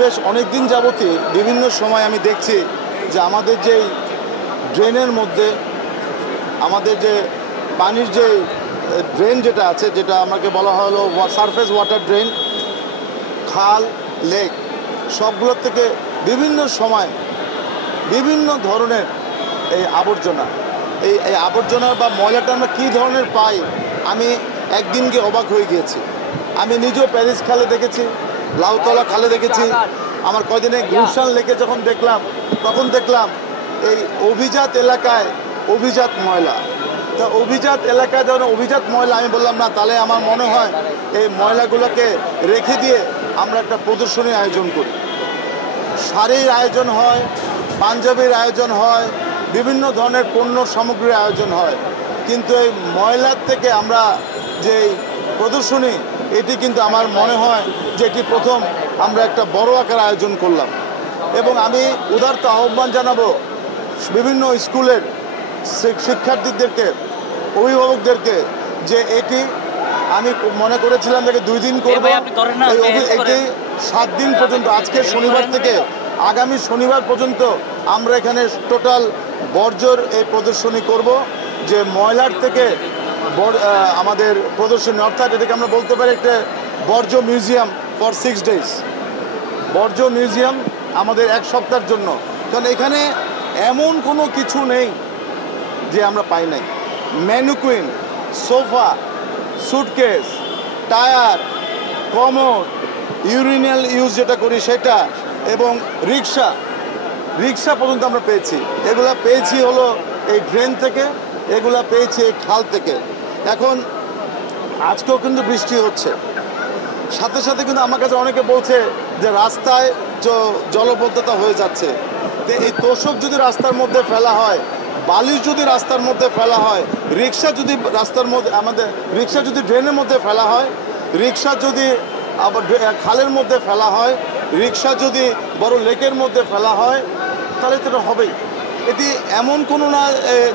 বেশ অনেক দিন যাবতই বিভিন্ন সময় আমি দেখছি যে আমাদের যে ড্রেনের মধ্যে আমাদের যে পানির যে ড্রেন যেটা আছে, যেটা আমাকে বলা হলো সারফেস ওয়াটার ড্রেন, খাল, লেক, সবগুলোর থেকে বিভিন্ন সময় বিভিন্ন ধরনের এই আবর্জনা, এই আবর্জনা বা ময়লাটা আমরা কী ধরনের পাই, আমি একদিনকে অবাক হয়ে গিয়েছি। আমি নিজেও প্যারিস খালে দেখেছি, লাউতলা খালে দেখেছি, আমার কদিনে গুলশান লেকে যখন দেখলাম তখন দেখলাম এই অভিজাত এলাকায় অভিজাত ময়লা। তা অভিজাত এলাকায় যখন অভিজাত ময়লা, আমি বললাম না, তাহলে আমার মনে হয় এই ময়লাগুলোকে রেখে দিয়ে আমরা একটা প্রদর্শনীর আয়োজন করি। শাড়ির আয়োজন হয়, পাঞ্জাবির আয়োজন হয়, বিভিন্ন ধরনের পণ্য সামগ্রীর আয়োজন হয়, কিন্তু এই ময়লার থেকে আমরা যে প্রদর্শনী, এটি কিন্তু আমার মনে হয় যে এটি প্রথম আমরা একটা বড় আকার আয়োজন করলাম। এবং আমি উদারতা আহ্বান জানাবো বিভিন্ন স্কুলের শিক্ষার্থীদেরকে, অভিভাবকদেরকে, যে এটি আমি মনে করেছিলাম যে 2 দিন করব, এটি 7 দিন পর্যন্ত, আজকে শনিবার থেকে আগামী শনিবার পর্যন্ত আমরা এখানে টোটাল বর্জ্যর এই প্রদর্শনী করব। যে ময়লার থেকে আমাদের প্রদর্শনী, অর্থাৎ এটাকে আমরা বলতে পারি একটা বর্জ্য মিউজিয়াম ফর 6 days, বর্জ্য মিউজিয়াম আমাদের 1 সপ্তাহের জন্য। কারণ এখানে এমন কোনো কিছু নেই যে আমরা পাই নাই। Mannequin, sofa, suitcase, tyre, commode, urinal use যেটা করি সেটা, এবং রিক্সা পর্যন্ত আমরা পেয়েছি। এগুলা পেয়েছি হলো এই ড্রেন থেকে, এগুলা পেয়েছি এই খাল থেকে। এখন আজকেও কিন্তু বৃষ্টি হচ্ছে, সাথে সাথে কিন্তু আমার কাছে অনেকে বলছে যে রাস্তায় জলবদ্ধতা হয়ে যাচ্ছে। তো এই তোষক যদি রাস্তার মধ্যে ফেলা হয়, বালি যদি রাস্তার মধ্যে ফেলা হয়, রিক্সা যদি রাস্তার মধ্যে, আমাদের রিক্সা যদি ড্রেনের মধ্যে ফেলা হয়, রিক্সা যদি আবার খালের মধ্যে ফেলা হয়, রিক্সা যদি বড় লেকের মধ্যে ফেলা হয়, তাহলে তো এটা হবেই। এটি এমন কোনো না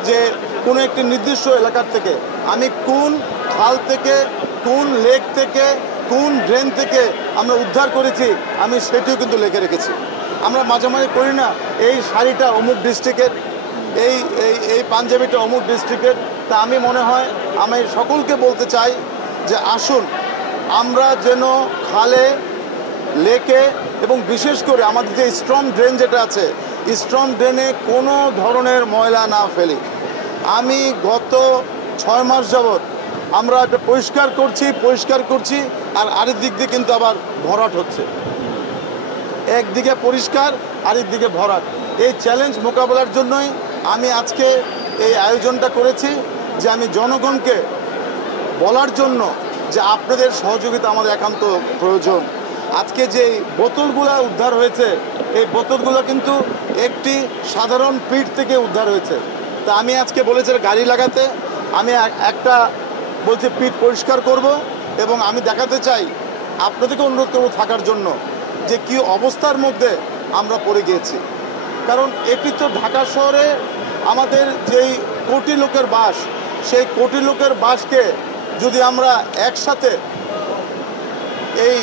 যে কোনো একটি নির্দিষ্ট এলাকার থেকে, আমি কোন খাল থেকে, কোন লেক থেকে, কোন ড্রেন থেকে আমরা উদ্ধার করেছি, আমি সেটিও কিন্তু লিখে রেখেছি। আমরা মাঝে মাঝে করি না, এই শাড়িটা অমুক ডিস্ট্রিক্টের, এই পাঞ্জাবিটা অমুক ডিস্ট্রিক্টের। তা আমি মনে হয় আমি সকলকে বলতে চাই যে আসুন আমরা যেন খালে, লেকে এবং বিশেষ করে আমাদের যে স্ট্রম ড্রেন যেটা আছে, স্ট্রম ড্রেনে কোনো ধরনের ময়লা না ফেলি। আমি গত 6 মাস যাবৎ আমরা এটা পরিষ্কার করছি, আর আরেক দিক দিয়ে কিন্তু আবার ভরাট হচ্ছে। একদিকে পরিষ্কার, আরেক দিকে ভরাট। এই চ্যালেঞ্জ মোকাবেলার জন্যই আমি আজকে এই আয়োজনটা করেছি, যে আমি জনগণকে বলার জন্য যে আপনাদের সহযোগিতা আমাদের একান্ত প্রয়োজন। আজকে যে বোতলগুলো উদ্ধার হয়েছে, এই বোতলগুলো কিন্তু একটি সাধারণ পিট থেকে উদ্ধার হয়েছে। তা আমি আজকে বলেছি গাড়ি লাগাতে, আমি একটা বলছি পিট পরিষ্কার করব, এবং আমি দেখাতে চাই, আপনাদেরকে অনুরোধ করব থাকার জন্য, যে কি অবস্থার মধ্যে আমরা পড়ে গিয়েছি। কারণ এটি তো ঢাকা শহরে আমাদের যেই কোটি লোকের বাস, সেই কোটি লোকের বাসকে যদি আমরা একসাথে এই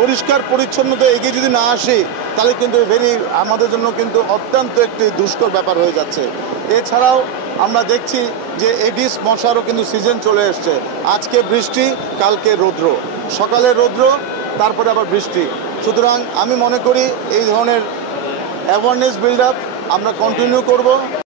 পরিষ্কার পরিচ্ছন্নতা এগিয়ে যদি না আসি, তাহলে কিন্তু আমাদের জন্য কিন্তু অত্যন্ত একটি দুষ্কর ব্যাপার হয়ে যাচ্ছে। এছাড়াও আমরা দেখছি যে এডিস মশারও কিন্তু সিজন চলে এসছে। আজকে বৃষ্টি, কালকে রৌদ্র, সকালে রৌদ্র, তারপরে আবার বৃষ্টি। সুতরাং আমি মনে করি এই ধরনের অ্যাওয়ারনেস বিল্ড আপ আমরা কন্টিনিউ করব।